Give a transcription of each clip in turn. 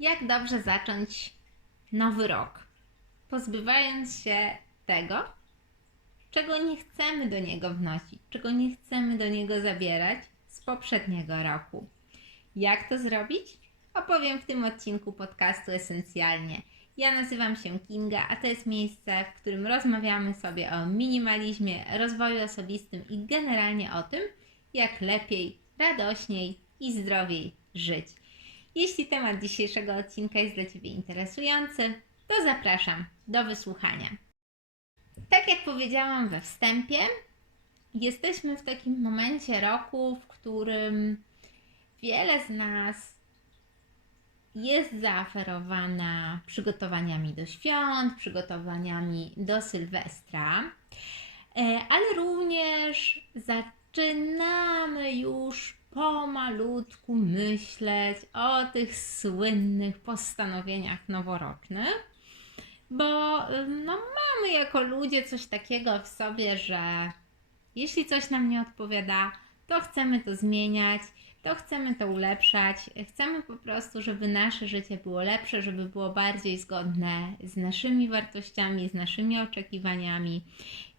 Jak dobrze zacząć nowy rok? Pozbywając się tego, czego nie chcemy do niego wnosić, czego nie chcemy do niego zabierać z poprzedniego roku. Jak to zrobić? Opowiem w tym odcinku podcastu esencjalnie. Ja nazywam się Kinga, a to jest miejsce, w którym rozmawiamy sobie o minimalizmie, rozwoju osobistym i generalnie o tym, jak lepiej, radośniej i zdrowiej żyć. Jeśli temat dzisiejszego odcinka jest dla Ciebie interesujący, to zapraszam do wysłuchania. Tak jak powiedziałam we wstępie, jesteśmy w takim momencie roku, w którym wiele z nas jest zaoferowana przygotowaniami do świąt, przygotowaniami do Sylwestra, e, ale również zaczynamy już pomalutku myśleć o tych słynnych postanowieniach noworocznych, bo no, mamy jako ludzie coś takiego w sobie, że jeśli coś nam nie odpowiada, to chcemy to zmieniać, to chcemy to ulepszać, chcemy po prostu, żeby nasze życie było lepsze, żeby było bardziej zgodne z naszymi wartościami, z naszymi oczekiwaniami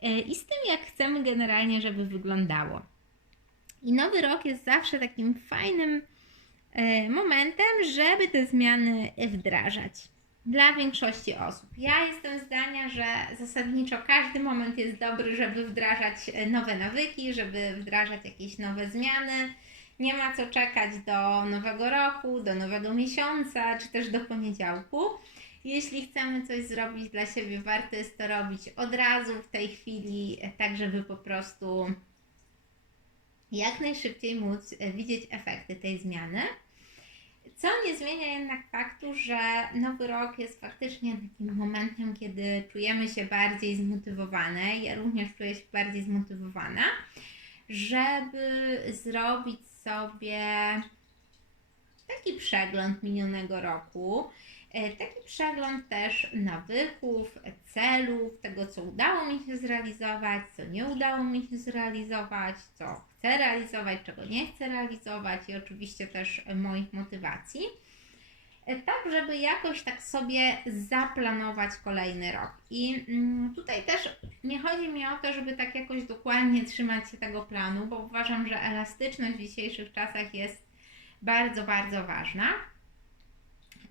e, i z tym, jak chcemy generalnie, żeby wyglądało. I nowy rok jest zawsze takim fajnym e, momentem, żeby te zmiany wdrażać. Dla większości osób. Ja jestem zdania, że zasadniczo każdy moment jest dobry, żeby wdrażać e, nowe nawyki, żeby wdrażać jakieś nowe zmiany. Nie ma co czekać do nowego roku, do nowego miesiąca, czy też do poniedziałku. Jeśli chcemy coś zrobić dla siebie, warto jest to robić od razu, w tej chwili, e, tak żeby po prostu jak najszybciej móc e, widzieć efekty tej zmiany. Co nie zmienia jednak faktu, że nowy rok jest faktycznie takim momentem, kiedy czujemy się bardziej zmotywowane. Ja również czuję się bardziej zmotywowana, żeby zrobić sobie taki przegląd minionego roku. E, taki przegląd też nawyków, celów, tego co udało mi się zrealizować, co nie udało mi się zrealizować, co chcę realizować, czego nie chcę realizować i oczywiście też moich motywacji. E, tak, żeby jakoś tak sobie zaplanować kolejny rok. I mm, tutaj też nie chodzi mi o to, żeby tak jakoś dokładnie trzymać się tego planu, bo uważam, że elastyczność w dzisiejszych czasach jest bardzo, bardzo ważna.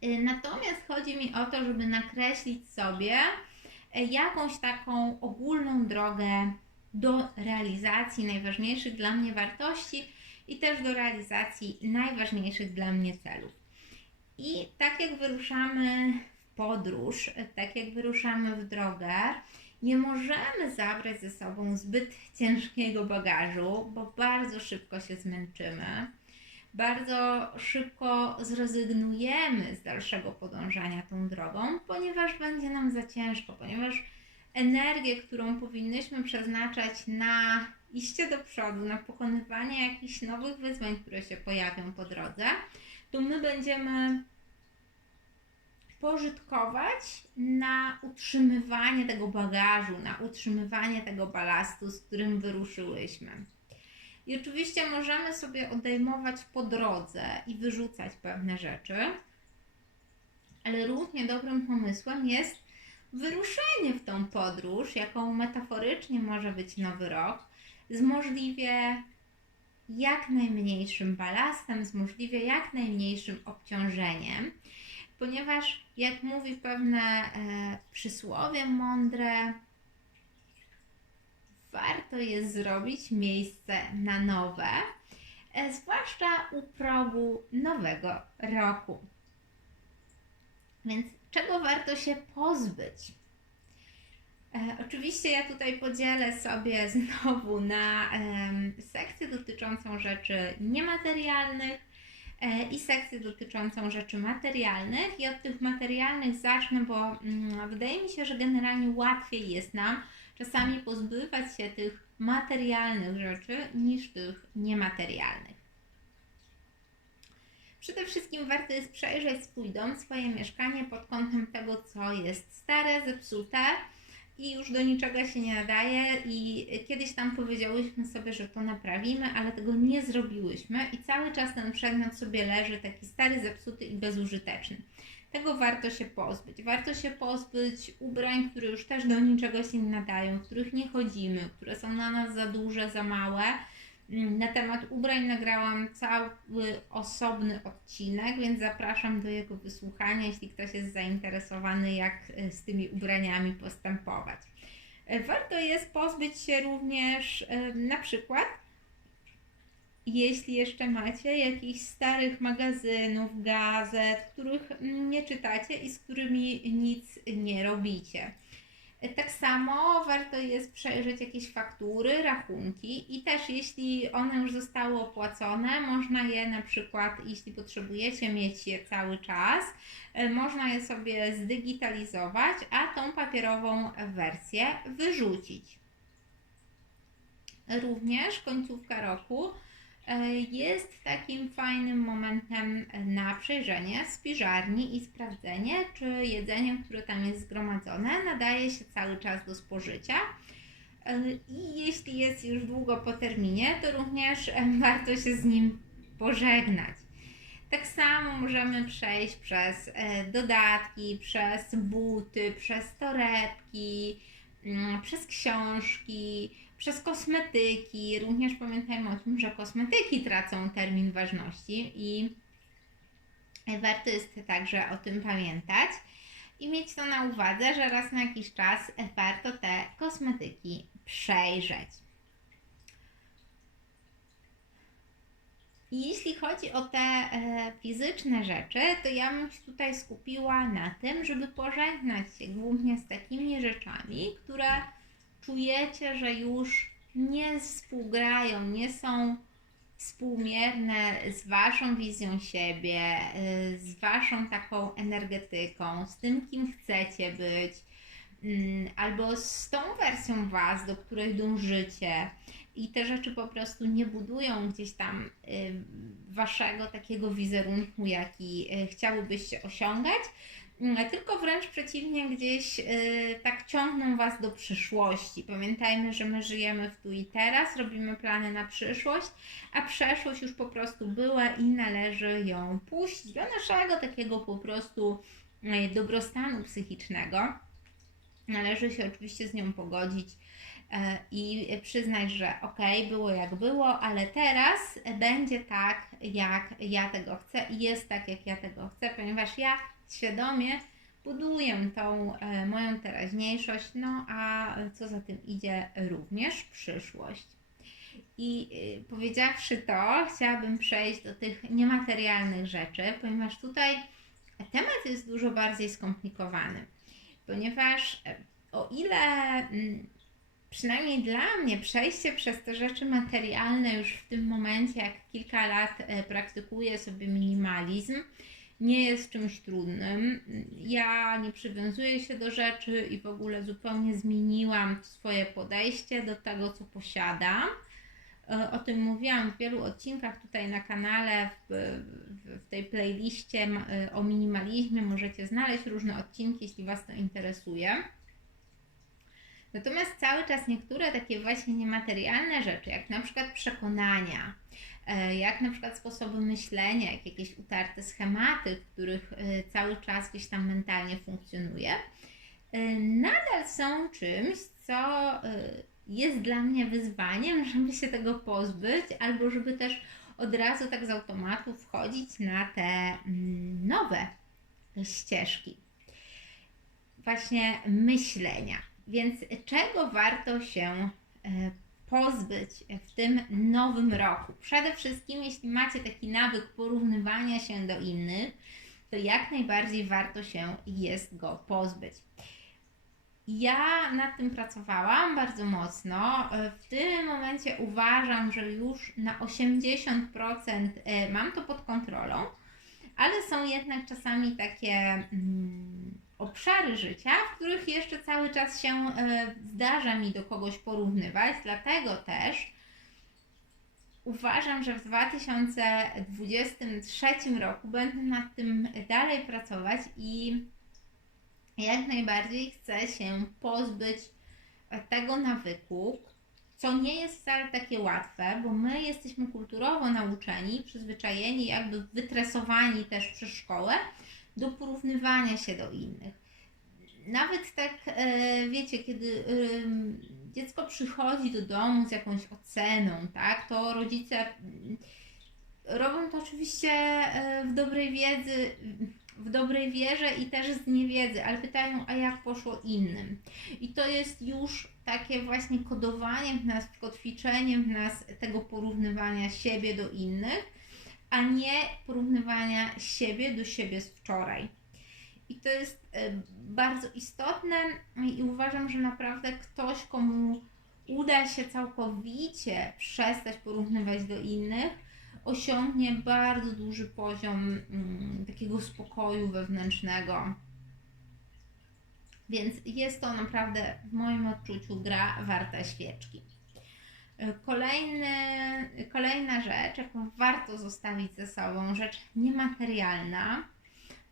E, natomiast chodzi mi o to, żeby nakreślić sobie e, jakąś taką ogólną drogę do realizacji najważniejszych dla mnie wartości i też do realizacji najważniejszych dla mnie celów. I tak jak wyruszamy w podróż, tak jak wyruszamy w drogę, nie możemy zabrać ze sobą zbyt ciężkiego bagażu, bo bardzo szybko się zmęczymy, bardzo szybko zrezygnujemy z dalszego podążania tą drogą, ponieważ będzie nam za ciężko, ponieważ energię, którą powinnyśmy przeznaczać na iście do przodu, na pokonywanie jakichś nowych wyzwań, które się pojawią po drodze, to my będziemy pożytkować na utrzymywanie tego bagażu, na utrzymywanie tego balastu, z którym wyruszyłyśmy. I oczywiście możemy sobie odejmować po drodze i wyrzucać pewne rzeczy, ale równie dobrym pomysłem jest wyruszenie w tą podróż, jaką metaforycznie może być nowy rok, z możliwie jak najmniejszym balastem, z możliwie jak najmniejszym obciążeniem, ponieważ, jak mówi pewne e, przysłowie mądre, warto jest zrobić miejsce na nowe, e, zwłaszcza u progu nowego roku. Więc czego warto się pozbyć? E, oczywiście ja tutaj podzielę sobie znowu na e, sekcję dotyczącą rzeczy niematerialnych e, i sekcję dotyczącą rzeczy materialnych. I od tych materialnych zacznę, bo mm, wydaje mi się, że generalnie łatwiej jest nam czasami pozbywać się tych materialnych rzeczy niż tych niematerialnych. Przede wszystkim warto jest przejrzeć swój dom, swoje mieszkanie pod kątem tego, co jest stare, zepsute i już do niczego się nie nadaje i kiedyś tam powiedziałyśmy sobie, że to naprawimy, ale tego nie zrobiłyśmy i cały czas ten przedmiot sobie leży taki stary, zepsuty i bezużyteczny. Tego warto się pozbyć. Warto się pozbyć ubrań, które już też do niczego się nie nadają, w których nie chodzimy, które są na nas za duże, za małe. Mm, Na temat ubrań nagrałam cały osobny odcinek, więc zapraszam do jego wysłuchania, jeśli ktoś jest zainteresowany, jak e, z tymi ubraniami postępować. E, Warto jest pozbyć się również e, na przykład, jeśli jeszcze macie jakichś starych magazynów, gazet, których nie czytacie i z którymi nic nie robicie. Tak samo warto jest przejrzeć jakieś faktury, rachunki i też jeśli one już zostały opłacone, można je na przykład, jeśli potrzebujecie mieć je cały czas, e, można je sobie zdigitalizować, a tą papierową wersję wyrzucić. Również końcówka roku jest takim fajnym momentem na przejrzenie spiżarni i sprawdzenie, czy jedzenie, które tam jest zgromadzone, nadaje się cały czas do spożycia. E, I jeśli jest już długo po terminie, to również e, warto się z nim pożegnać. Tak samo możemy przejść przez e, dodatki, przez buty, przez torebki, mm, przez książki, przez kosmetyki. Również pamiętajmy o tym, że kosmetyki tracą termin ważności i warto jest także o tym pamiętać i mieć to na uwadze, że raz na jakiś czas warto te kosmetyki przejrzeć. Jeśli chodzi o te e, fizyczne rzeczy, to ja bym się tutaj skupiła na tym, żeby pożegnać się głównie z takimi rzeczami, które czujecie, że już nie współgrają, nie są współmierne z Waszą wizją siebie, y, z Waszą taką energetyką, z tym, kim chcecie być, mm, albo z tą wersją Was, do której dążycie. I te rzeczy po prostu nie budują gdzieś tam y, Waszego takiego wizerunku, jaki y, chciałybyście osiągać, tylko wręcz przeciwnie, gdzieś yy, tak ciągną Was do przyszłości. Pamiętajmy, że my żyjemy w tu i teraz, robimy plany na przyszłość, a przeszłość już po prostu była i należy ją puścić do naszego takiego po prostu yy, dobrostanu psychicznego. Należy się oczywiście z nią pogodzić yy, i przyznać, że ok, było jak było, ale teraz będzie tak, jak ja tego chcę i jest tak, jak ja tego chcę, ponieważ ja świadomie buduję tą e, moją teraźniejszość, no a co za tym idzie, również przyszłość. I y, powiedziawszy to, chciałabym przejść do tych niematerialnych rzeczy, ponieważ tutaj temat jest dużo bardziej skomplikowany. Ponieważ e, o ile mm, przynajmniej dla mnie przejście przez te rzeczy materialne już w tym momencie, jak kilka lat e, praktykuję sobie minimalizm, nie jest czymś trudnym. Ja nie przywiązuję się do rzeczy i w ogóle zupełnie zmieniłam swoje podejście do tego, co posiadam. E, o tym mówiłam w wielu odcinkach tutaj na kanale, w, w, tej playliście e, o minimalizmie. Możecie znaleźć różne odcinki, jeśli Was to interesuje. Natomiast cały czas niektóre takie właśnie niematerialne rzeczy, jak na przykład przekonania, jak na przykład sposoby myślenia, jak jakieś utarte schematy, w których e, cały czas gdzieś tam mentalnie funkcjonuje, e, nadal są czymś, co jest dla mnie wyzwaniem, żeby się tego pozbyć, albo żeby też od razu tak z automatu wchodzić na te mm, nowe ścieżki właśnie myślenia. Więc czego warto się pozbyć w tym nowym roku? Przede wszystkim, jeśli macie taki nawyk porównywania się do innych, to jak najbardziej warto się jest go pozbyć. Ja nad tym pracowałam bardzo mocno. W tym momencie uważam, że już na 80% e, mam to pod kontrolą, ale są jednak czasami takie. Mm, obszary życia, w których jeszcze cały czas się e, zdarza mi do kogoś porównywać, dlatego też uważam, że w 2023 roku będę nad tym dalej pracować i jak najbardziej chcę się pozbyć tego nawyku, co nie jest wcale takie łatwe, bo my jesteśmy kulturowo nauczeni, przyzwyczajeni, jakby wytresowani też przez szkołę do porównywania się do innych. Nawet tak, e, wiecie, kiedy dziecko przychodzi do domu z jakąś oceną, tak, to rodzice mm, robią to oczywiście e, w dobrej wiedzy, w dobrej wierze i też z niewiedzy, ale pytają, a jak poszło innym. I to jest już takie właśnie kodowanie w nas, kotwiczenie w nas tego porównywania siebie do innych, a nie porównywania siebie do siebie z wczoraj. I to jest e, bardzo istotne i uważam, że naprawdę ktoś, komu uda się całkowicie przestać porównywać do innych, osiągnie bardzo duży poziom mm, takiego spokoju wewnętrznego. Więc jest to naprawdę w moim odczuciu gra warta świeczki. Kolejny, kolejna rzecz, jaką warto zostawić ze sobą, rzecz niematerialna,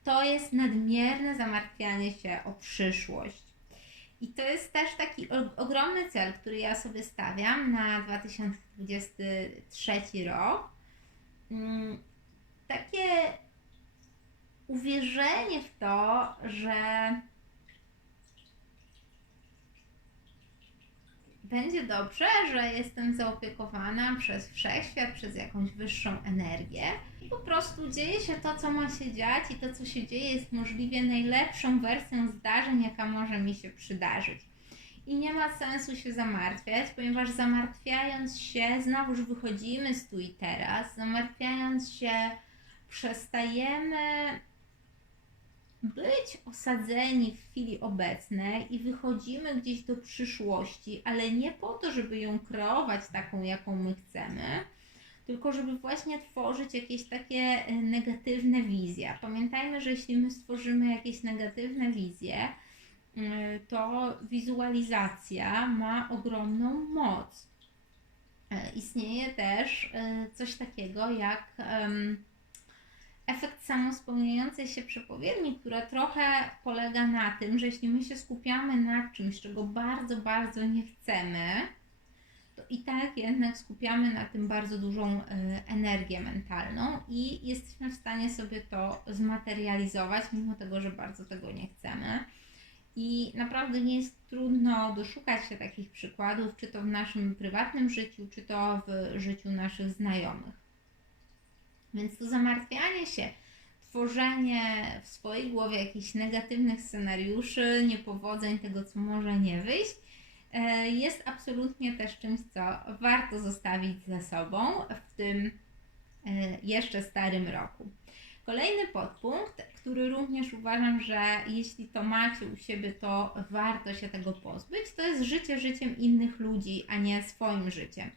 to jest nadmierne zamartwianie się o przyszłość. I to jest też taki ogromny cel, który ja sobie stawiam na 2023 rok. Mm, Takie uwierzenie w to, że będzie dobrze, że jestem zaopiekowana przez wszechświat, przez jakąś wyższą energię. I po prostu dzieje się to, co ma się dziać, i to, co się dzieje, jest możliwie najlepszą wersją zdarzeń, jaka może mi się przydarzyć. I nie ma sensu się zamartwiać, ponieważ zamartwiając się, znowuż wychodzimy z tu i teraz, zamartwiając się, przestajemy być osadzeni w chwili obecnej i wychodzimy gdzieś do przyszłości, ale nie po to, żeby ją kreować taką, jaką my chcemy, tylko żeby właśnie tworzyć jakieś takie e, negatywne wizje. Pamiętajmy, że jeśli my stworzymy jakieś negatywne wizje, y, to wizualizacja ma ogromną moc. E, Istnieje też e, coś takiego jak em, efekt samospełniającej się przepowiedni, która trochę polega na tym, że jeśli my się skupiamy na czymś, czego bardzo, bardzo nie chcemy, to i tak jednak skupiamy na tym bardzo dużą e, energię mentalną i jesteśmy w stanie sobie to zmaterializować, mimo tego, że bardzo tego nie chcemy. I naprawdę nie jest trudno doszukać się takich przykładów, czy to w naszym prywatnym życiu, czy to w życiu naszych znajomych. Więc to zamartwianie się, tworzenie w swojej głowie jakichś negatywnych scenariuszy, niepowodzeń, tego co może nie wyjść, e, jest absolutnie też czymś, co warto zostawić ze sobą w tym e, jeszcze starym roku. Kolejny podpunkt, który również uważam, że jeśli to macie u siebie, to warto się tego pozbyć, to jest życie życiem innych ludzi, a nie swoim życiem.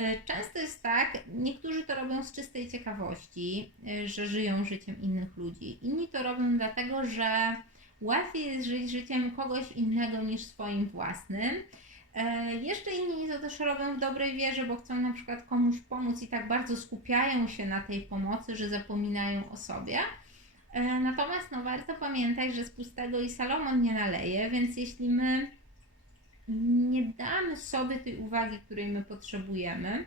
Y, Często jest tak, niektórzy to robią z czystej ciekawości, y, że żyją życiem innych ludzi. Inni to robią dlatego, że łatwiej jest żyć życiem kogoś innego niż swoim własnym. E, Jeszcze inni to też robią w dobrej wierze, bo chcą na przykład komuś pomóc i tak bardzo skupiają się na tej pomocy, że zapominają o sobie. E, Natomiast no, warto pamiętać, że z pustego i Salomon nie naleje, więc jeśli my nie damy sobie tej uwagi, której my potrzebujemy,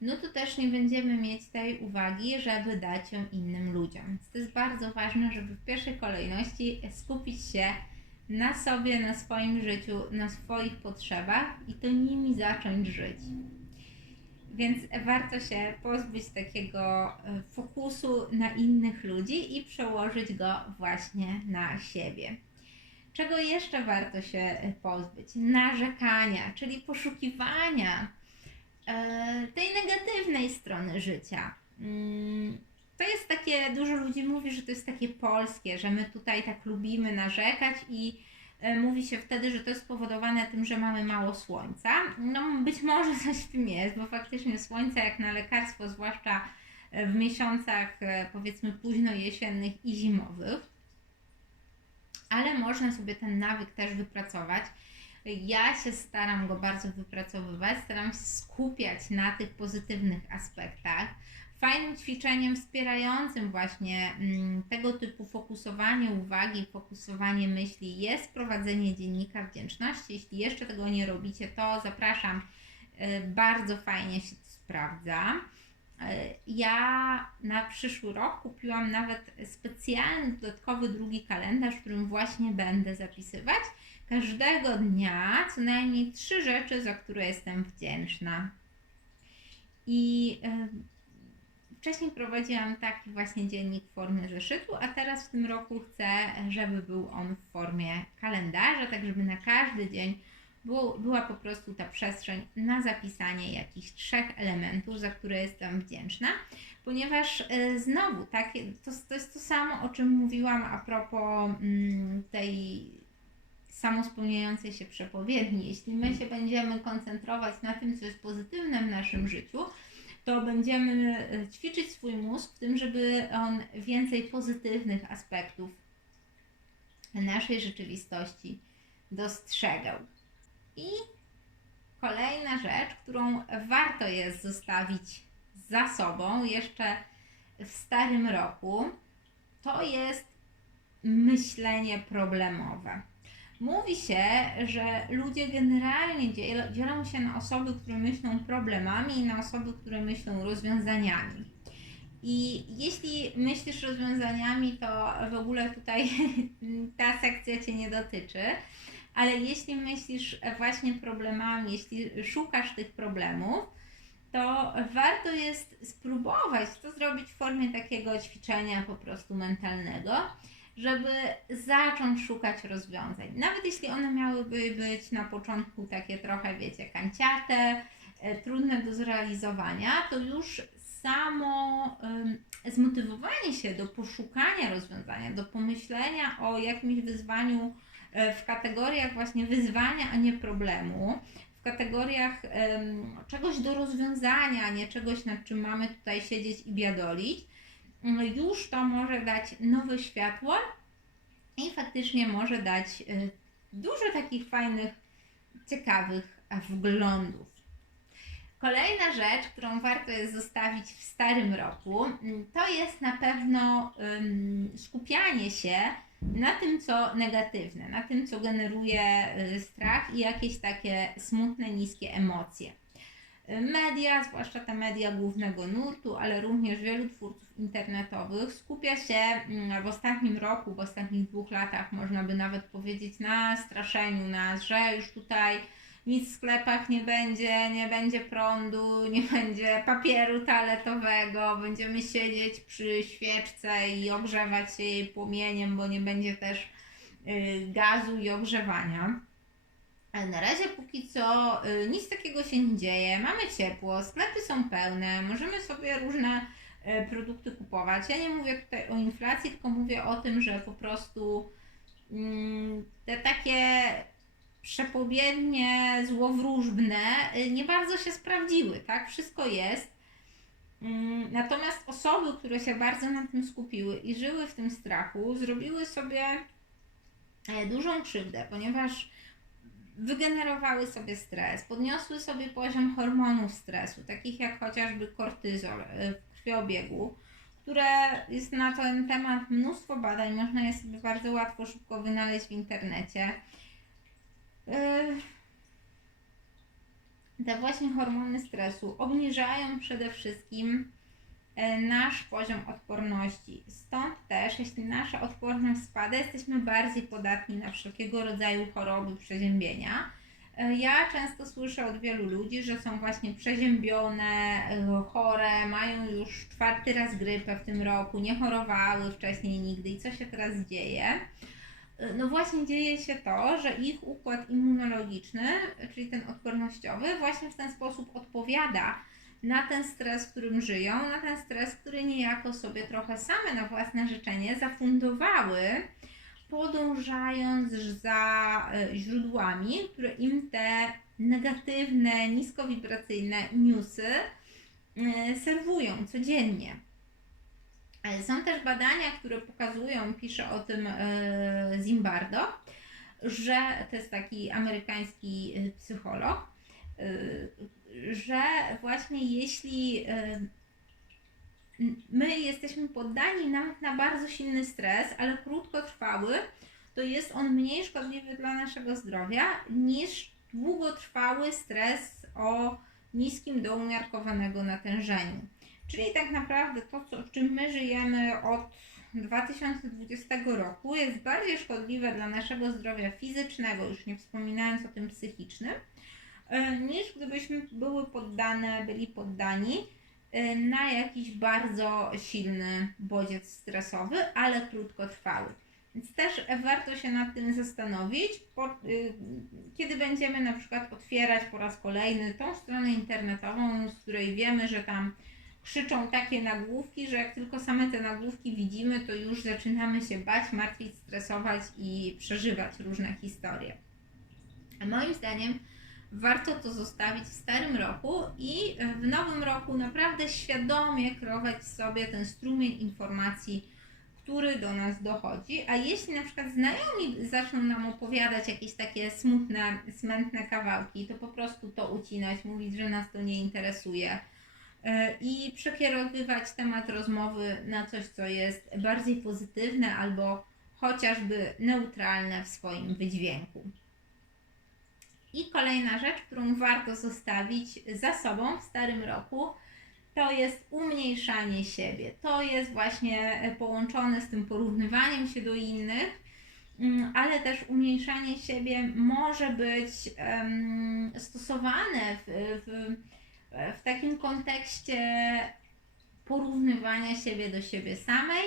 no to też nie będziemy mieć tej uwagi, żeby dać ją innym ludziom. Więc to jest bardzo ważne, żeby w pierwszej kolejności skupić się na sobie, na swoim życiu, na swoich potrzebach i to nimi zacząć żyć. Więc warto się pozbyć takiego e, fokusu na innych ludzi i przełożyć go właśnie na siebie. Czego jeszcze warto się e, pozbyć? Narzekania, czyli poszukiwania e, tej negatywnej strony życia. Mm, To jest takie, dużo ludzi mówi, że to jest takie polskie, że my tutaj tak lubimy narzekać i e, mówi się wtedy, że to jest spowodowane tym, że mamy mało słońca. No być może coś w tym jest, bo faktycznie słońce jak na lekarstwo, zwłaszcza e, w miesiącach powiedzmy późno jesiennych i zimowych, ale można sobie ten nawyk też wypracować. Ja się staram go bardzo wypracowywać, staram się skupiać na tych pozytywnych aspektach. Fajnym ćwiczeniem wspierającym właśnie mm, tego typu fokusowanie uwagi, fokusowanie myśli jest prowadzenie dziennika wdzięczności. Jeśli jeszcze tego nie robicie, to zapraszam. Y, Bardzo fajnie się to sprawdza. Y, Ja na przyszły rok kupiłam nawet specjalny dodatkowy drugi kalendarz, w którym właśnie będę zapisywać każdego dnia co najmniej trzy rzeczy, za które jestem wdzięczna. I y, wcześniej prowadziłam taki właśnie dziennik w formie zeszytu, a teraz w tym roku chcę, żeby był on w formie kalendarza, tak żeby na każdy dzień było, była po prostu ta przestrzeń na zapisanie jakichś trzech elementów, za które jestem wdzięczna, ponieważ y, znowu tak, to, to jest to samo, o czym mówiłam a propos mm, tej samospełniającej się przepowiedni. Jeśli my się będziemy koncentrować na tym, co jest pozytywne w naszym życiu, to będziemy e, ćwiczyć swój mózg w tym, żeby on więcej pozytywnych aspektów naszej rzeczywistości dostrzegał. I kolejna rzecz, którą warto jest zostawić za sobą jeszcze w starym roku, to jest myślenie problemowe. Mówi się, że ludzie generalnie dzielą, się na osoby, które myślą problemami i na osoby, które myślą rozwiązaniami. I jeśli myślisz rozwiązaniami, to w ogóle tutaj ta sekcja Cię nie dotyczy, ale jeśli myślisz właśnie problemami, jeśli szukasz tych problemów, to warto jest spróbować to zrobić w formie takiego ćwiczenia po prostu mentalnego żeby zacząć szukać rozwiązań. Nawet jeśli one miałyby być na początku takie trochę, wiecie, kanciate, e, trudne do zrealizowania, to już samo zmotywowanie się do poszukania rozwiązania, do pomyślenia o jakimś wyzwaniu w kategoriach właśnie wyzwania, a nie problemu, w kategoriach ym, czegoś do rozwiązania, a nie czegoś, nad czym mamy tutaj siedzieć i biadolić, już to może dać nowe światło i faktycznie może dać y, dużo takich fajnych, ciekawych wglądów. Kolejna rzecz, którą warto jest zostawić w starym roku, mm, to jest na pewno ym, skupianie się na tym, co negatywne, na tym, co generuje y, strach i jakieś takie smutne, niskie emocje. Media, zwłaszcza te media głównego nurtu, ale również wielu twórców internetowych skupia się mm, w ostatnim roku, w ostatnich dwóch latach, można by nawet powiedzieć, na straszeniu nas, że już tutaj nic w sklepach nie będzie, nie będzie prądu, nie będzie papieru toaletowego, będziemy siedzieć przy świeczce i ogrzewać się jej płomieniem, bo nie będzie też y, gazu i ogrzewania. Na razie póki co y, nic takiego się nie dzieje, mamy ciepło, sklepy są pełne, możemy sobie różne y, produkty kupować. Ja nie mówię tutaj o inflacji, tylko mówię o tym, że po prostu mm, te takie przepowiednie złowróżbne y, nie bardzo się sprawdziły, tak? Wszystko jest. Mm, Natomiast osoby, które się bardzo na tym skupiły i żyły w tym strachu, zrobiły sobie e, dużą krzywdę, ponieważ wygenerowały sobie stres, podniosły sobie poziom hormonów stresu, takich jak chociażby kortyzol y, w krwiobiegu, które jest na ten temat mnóstwo badań, można je sobie bardzo łatwo, szybko wynaleźć w internecie. Y, te właśnie hormony stresu obniżają przede wszystkim e, nasz poziom odporności. Stąd też, jeśli nasza odporność spada, jesteśmy bardziej podatni na wszelkiego rodzaju choroby, przeziębienia. E, Ja często słyszę od wielu ludzi, że są właśnie przeziębione, e, chore, mają już czwarty raz grypę w tym roku, nie chorowały wcześniej nigdy i co się teraz dzieje? No właśnie dzieje się to, że ich układ immunologiczny, czyli ten odpornościowy, właśnie w ten sposób odpowiada na ten stres, w którym żyją, na ten stres, który niejako sobie trochę same na własne życzenie zafundowały, podążając za e, źródłami, które im te negatywne, niskowibracyjne newsy e, serwują codziennie. Ale Są też badania, które pokazują, pisze o tym e, Zimbardo, że to jest taki amerykański e, psycholog, e, że właśnie jeśli e, my jesteśmy poddani nawet na bardzo silny stres, ale krótkotrwały, to jest on mniej szkodliwy dla naszego zdrowia niż długotrwały stres o niskim do umiarkowanego natężeniu. Czyli tak naprawdę to, co, w czym my żyjemy od 2020 roku, jest bardziej szkodliwe dla naszego zdrowia fizycznego, już nie wspominając o tym psychicznym, e, niż gdybyśmy były poddane, byli poddani e, na jakiś bardzo silny bodziec stresowy, ale krótkotrwały. Więc też warto się nad tym zastanowić, y, kiedy będziemy na przykład otwierać po raz kolejny tą stronę internetową, z której wiemy, że tam krzyczą takie nagłówki, że jak tylko same te nagłówki widzimy, to już zaczynamy się bać, martwić, stresować i przeżywać różne historie. A moim zdaniem warto to zostawić w starym roku i w nowym roku naprawdę świadomie kreować sobie ten strumień informacji, który do nas dochodzi. A jeśli na przykład znajomi zaczną nam opowiadać jakieś takie smutne, smętne kawałki, to po prostu to ucinać, mówić, że nas to nie interesuje i przekierowywać temat rozmowy na coś, co jest bardziej pozytywne albo chociażby neutralne w swoim wydźwięku. I kolejna rzecz, którą warto zostawić za sobą w starym roku, to jest umniejszanie siebie. To jest właśnie połączone z tym porównywaniem się do innych, mm, ale też umniejszanie siebie może być um, stosowane w, w, w takim kontekście porównywania siebie do siebie samej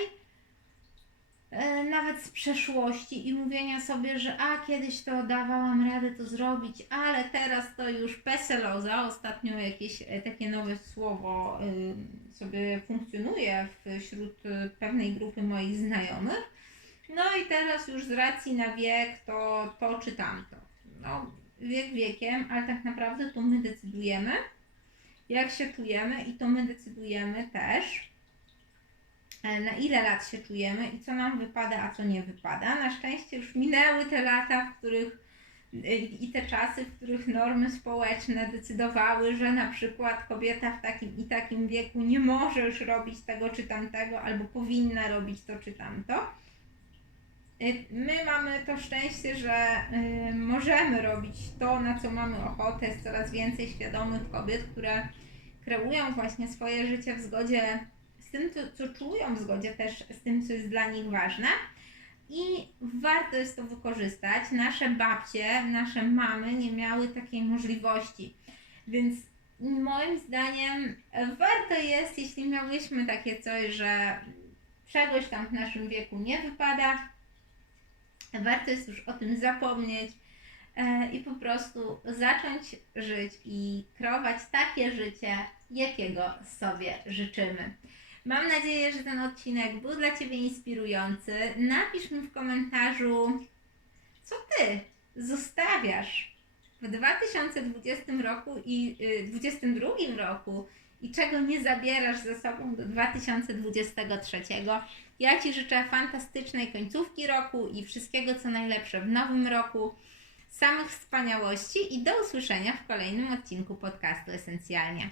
E, nawet z przeszłości i mówienia sobie, że a kiedyś to dawałam radę to zrobić, ale teraz to już peseloza, ostatnio jakieś e, takie nowe słowo y, sobie funkcjonuje wśród pewnej grupy moich znajomych. No i teraz już z racji na wiek to to czy tamto. No, wiek wiekiem, ale tak naprawdę to my decydujemy, jak się czujemy i to my decydujemy też E, na ile lat się czujemy i co nam wypada, a co nie wypada. Na szczęście już minęły te lata, w których e, i te czasy, w których normy społeczne decydowały, że na przykład kobieta w takim i takim wieku nie może już robić tego czy tamtego, albo powinna robić to czy tamto. E, my mamy to szczęście, że możemy robić to, na co mamy ochotę. Jest coraz więcej świadomych kobiet, które kreują właśnie swoje życie w zgodzie tym, co, co czują w zgodzie też z tym, co jest dla nich ważne. I warto jest to wykorzystać. Nasze babcie, nasze mamy nie miały takiej możliwości. Więc moim zdaniem warto jest, jeśli miałyśmy takie coś, że czegoś tam w naszym wieku nie wypada, warto jest już o tym zapomnieć e, i po prostu zacząć żyć i kreować takie życie, jakiego sobie życzymy. Mam nadzieję, że ten odcinek był dla Ciebie inspirujący. Napisz mi w komentarzu, co Ty zostawiasz w 2020 roku i 2022 roku i czego nie zabierasz ze sobą do 2023. Ja Ci życzę fantastycznej końcówki roku i wszystkiego co najlepsze w nowym roku. Samych wspaniałości i do usłyszenia w kolejnym odcinku podcastu Esencjalnie.